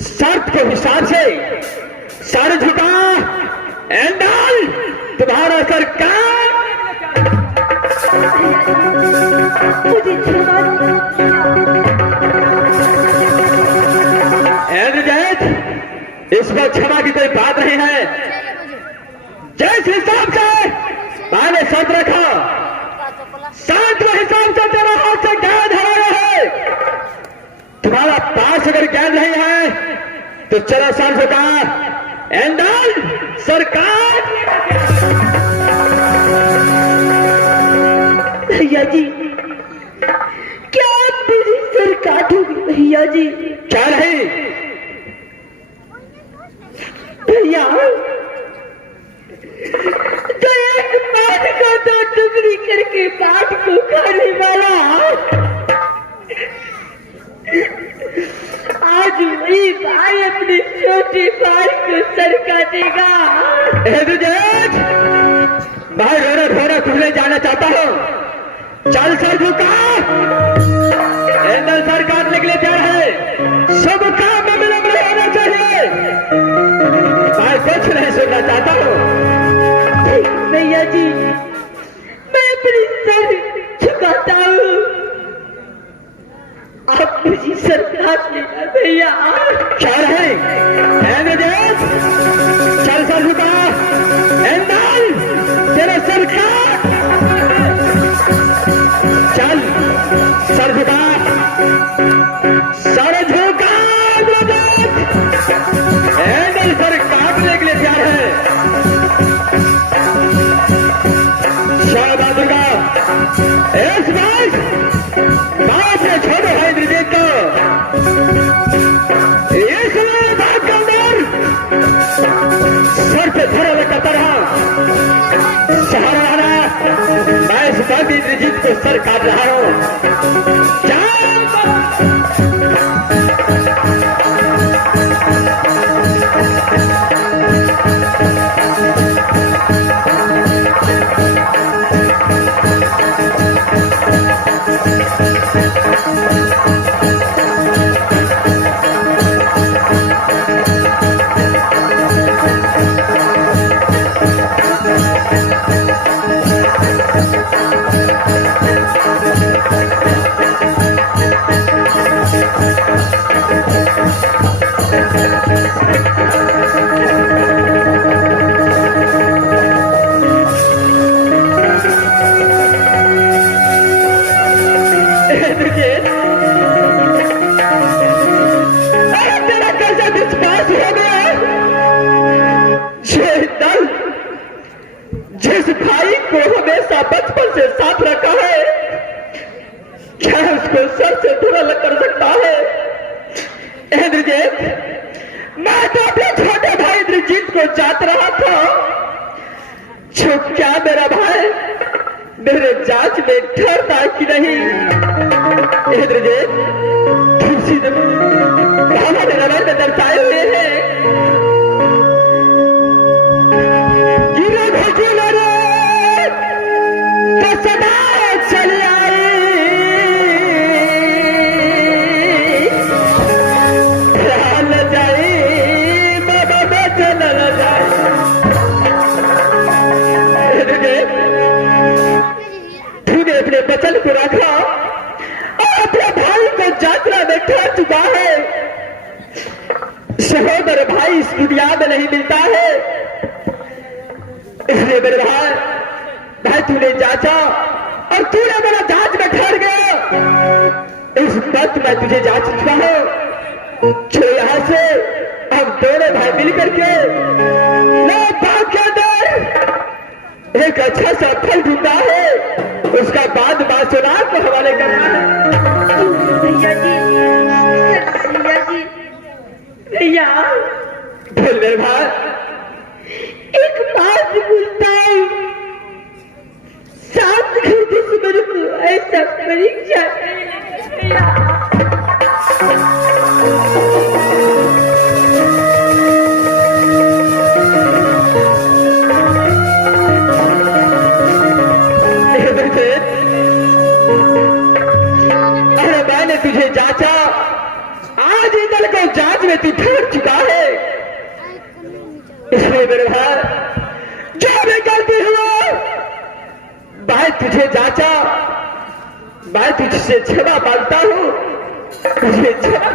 शर्त के हिसाब से सर झुका एंडल तुम्हारा सरकार इस पर क्षमा की कोई बात नहीं है। जिस हिसाब से मैंने शर्त रखा शर्त के हिसाब से तेरा हाथ से गेंद हराया है। तुम्हारा पास अगर गेंद नहीं है तो चलो सर सरकार एंडल सरकार। भैया जी क्या आप मेरी सर काटोगे? भैया जी क्या नहीं भैया तो एक पाठ को दो टुकड़ी करके पाठ को खाने वाला आज वही भाई अपने छोटे भाई को सर काटेगा। भाई रोना धोना तुमने जाना चाहता हो। चल सर झुका एंडल सर काटने के लिए तैयार है। सब काम में विलंब नहीं होना चाहिए। मैं कुछ नहीं सुनना चाहता हूँ। भैया जी मैं अपनी सर झुकाता हूँ आप मुझे सर काट लेना भैया। क्या रहे चल सर झुका एंडल तेरा सर काट। चल सर झुका सर झुका एंडल सर काटने के लिए तैयार है। शाबाश दुर्गा इस बात है छोड़ो भाई इंद्रजीत को। इस बात के अंदर सर पे धरा करता रहा सहारा रहा। मैं इस बात इंद्रजीत को सर काट रहा हूं। जिस भाई को हमेशा बचपन से साथ रखा है क्या उसको सर से धुरा कर सकता है? इंद्रजीत मैं तो अपने छोटे भाई इंद्रजीत को जात रहा था जो क्या मेरा भाई मेरे जांच में ठहरता कि नहीं। इंद्रजीत तुलसी बाबा ने रवायत में दर्शाए हुए हैं बचन को रखा और अपने भाई को यात्रा में ठहर चुका है। सहोदर भाई इस दुनिया में नहीं मिलता है इसलिए मेरे भाई तूने जांचा और तूने मेरा जांच में ठहर गया। इस वक्त मैं तुझे जांच चुका हूं जो यहां से हम दोनों भाई मिलकर के बाग के अंदर एक अच्छा सा फल ढूंढा है उसका बाद बासुरार को हवाले करना है। भैया जी भैया बोल मेरे भाई एक बात बोलता हूं साथ दुश्मन को ऐसा परीक्षा भैया। मुझसे गलती हुआ, मैं तुझे जांचा, मैं तुझसे क्षमा मांगता हूँ, मुझे क्षमा।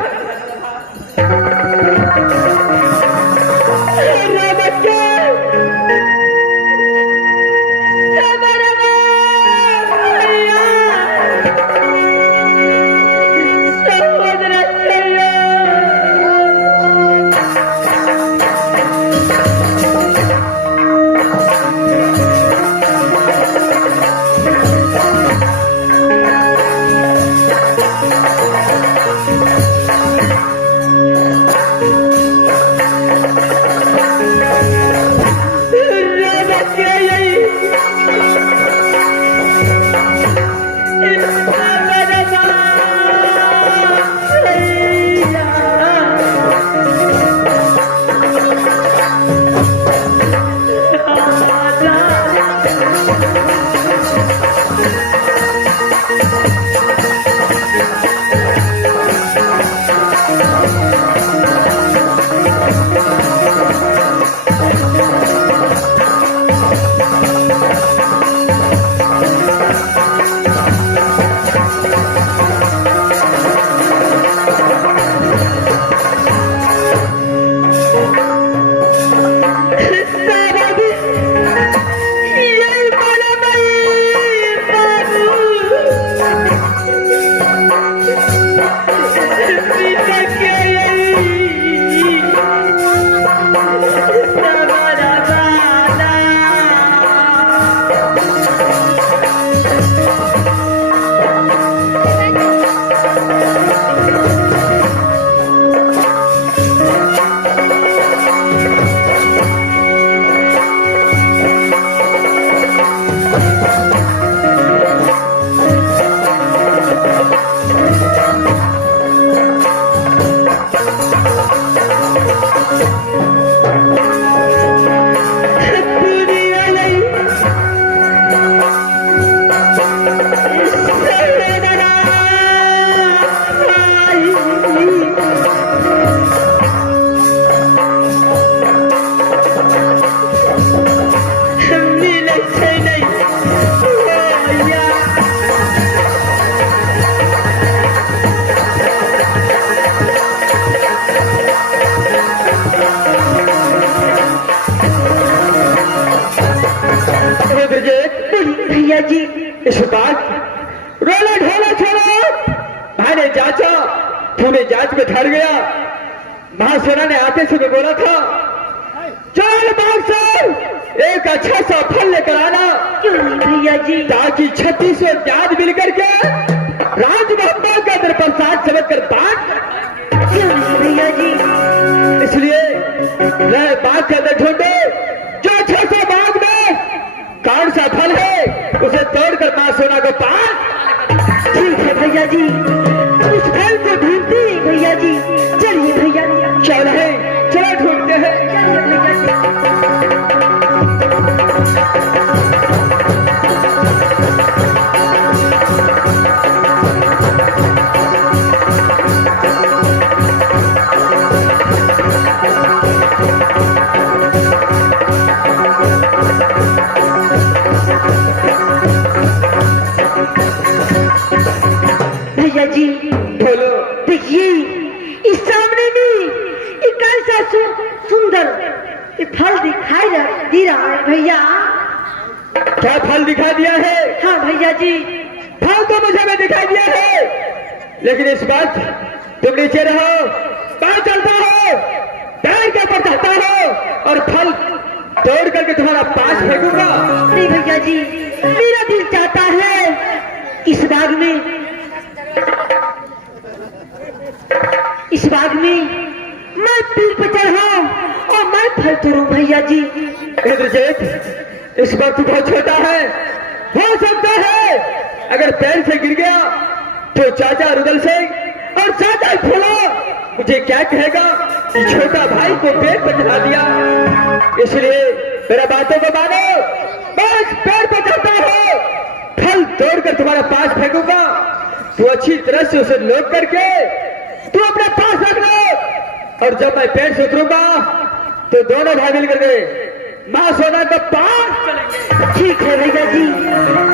भैया जी इस बात रोला ढोला छोड़ो। मैंने जांचा, तूने जांच में धर गया। महासेना ने आते से बोला था चल बाग से एक अच्छा सा फल लेकर आना। क्यों नहीं भैया जी? ताकि 3600 प्याज मिल करके राज मोहम्मद के अंदर प्रसाद समझ कर बांट। क्यों नहीं भैया जी? इसलिए मैं बाग के अंदर ढूंढे जो 600 बाग में कौन सा फल है उसे तोड़कर मां सोना को पास। ठीक है भैया जी, उस फल को ढूंढते हैं भैया जी। चलिए भैया जी, चल है, चलो ढूंढते हैं। चलिए भैया जी। भैया जी बोलो। देखिए इस सामने में एक ऐसा सुंदर फल दिखाई दे रहा है भैया। क्या फल दिखा दिया है? हाँ भैया जी, फल तो मुझे भी दिखाई दिया है, लेकिन इस बात तुम नीचे रहो, मैं चलता हो, पैर के ऊपर चढ़ता हो और फल तोड़ करके तुम्हारा पास फेंकूंगा। नहीं भैया जी, मेरा दिल चाहता है इस बाग में मैं पेड़ पर चढ़ाऊं और मैं फल तोड़ूं भैया जी। इंद्रजीत, इस वक्त बहुत छोटा है, हो सकता है अगर पैर से गिर गया तो चाचा रुदल सिंह और चाचा फूलो मुझे क्या कहेगा कि छोटा भाई को पेड़ पर चढ़ा दिया। इसलिए मेरा बातों को मानो, मैं पेड़ पर चढ़ता हूँ, फल तोड़कर तुम्हारे पास फेंकूंगा। तू अच्छी तरह से उसे लोट करके तू अपने पास रख लो, और जब मैं पेड़ से उतरूंगा तो दोनों भाई मिलकर के मां सोना के पास ठीक है भैया जी,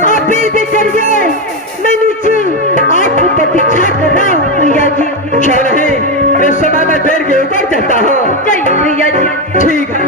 आप पेड़ पे चढ़ गए, मैं नीचे आपको प्रतीक्षा कर रहा हूँ भैया जी। क्यों नहीं, इस समय मैं पेड़ के ऊपर चढ़ता हूँ। जाइए भैया जी। ठीक है।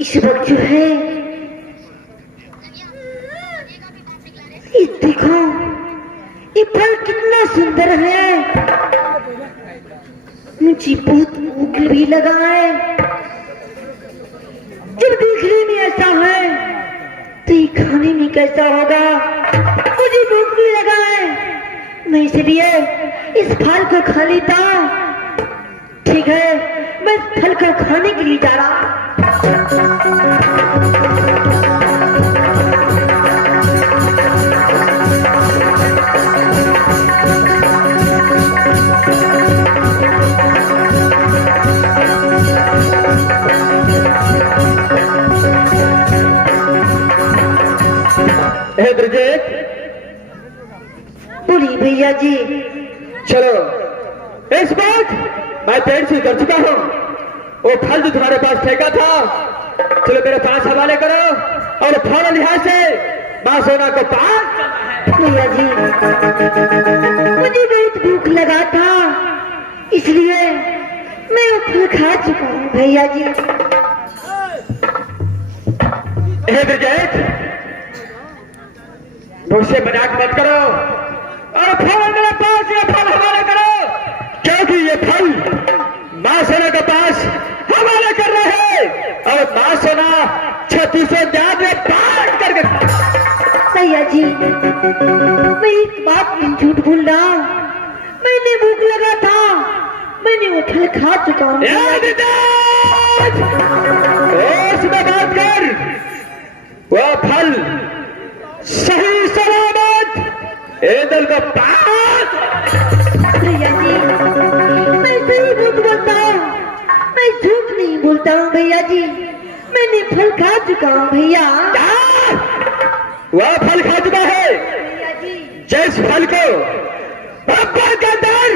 इस वक्त जो है ये देखो, ये फल कितना सुंदर है, मुझे बहुत भूख भी लगा है। जब देखने में ऐसा है तो ये खाने में कैसा होगा, मुझे भूख भी लगा है, मैं इसलिए इस फल को खा लेता हूँ। ठीक है, मैं फल को खाने के लिए जा रहा हूँ। ब्रिजेट, बोलिए भैया जी। चलो इस बात मैं पेड़ से उतर चुका हूँ। वो फल जो तुम्हारे पास फेंका था, चलो मेरे पास हवाले करो और फल लिहाज से मां सोना को पास। भैया जी, मुझे बहुत भूख लगा था, इसलिए मैं वो फल खा चुका हूँ भैया जी। ब्रिजेट, मुझसे मजाक मत करो और फल मेरे पास ये फल हवाले करो, क्योंकि ये फल मां सोना के पास हवाले कर रहे हैं और मां सोना 3600 जात में बांट करके। भैया जी, मैं एक बात नहीं झूठ बोल रहा हूँ, मैंने भूख लगा था, मैंने वो फल खा चुका हूँ। उसमें बात कर, वो फल सही सलामत ईदल का पास। भैया जी, मैं सही झूठ बोलता हूँ, मैं झूठ नहीं बोलता हूँ भैया जी, मैंने फल खा चुका हूँ भैया। वह फल खा चुका है भैया जी, जिस फल को पापा के अंदर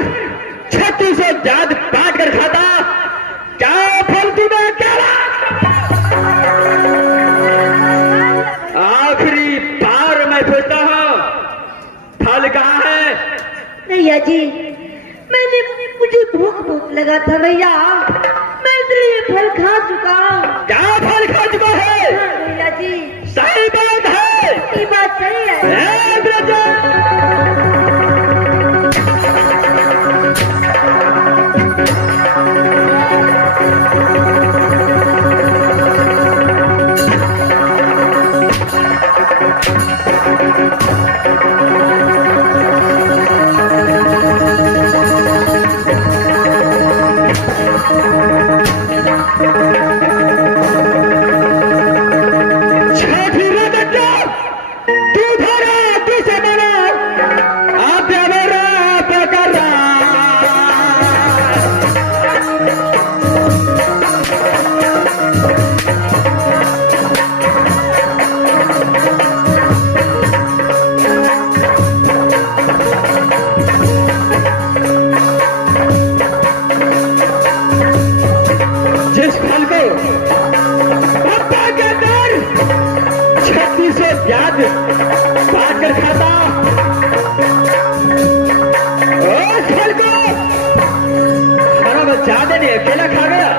3600 जात बांट कर खाता, क्या फल तुम्हें अकेला? आखिरी बार मैं पूछता हूँ, फल कहाँ है? भैया जी, मुझे भूख बहुत लगा था भैया, मैं इसलिए फल खा चुका हूँ। क्या फल खा चुका है? हाँ भैया जी, सही बात है, ये बात सही है। जिस फल को पापा के अंदर 3600 जात बांट कर खाता, उस फल को खाना बस ज्यादा नहीं, अकेला खा गया।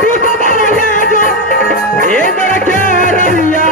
तू तो मारा ले जो ये मेरा क्या रैया।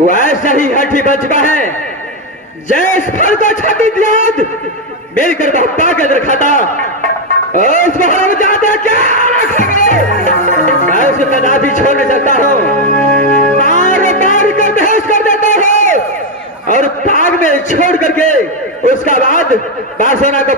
वैसा ही हठी बचका है जैस फल को छाती दियाद मिलकर भक्ता के अंदर खाता उसको हम जाते क्या रखेंगे। मैं उसे कदापि छोड़ नहीं सकता हूँ, मार मार कर बेहोश कर देता हूँ और बाग में छोड़ करके उसका बाद बारसोना को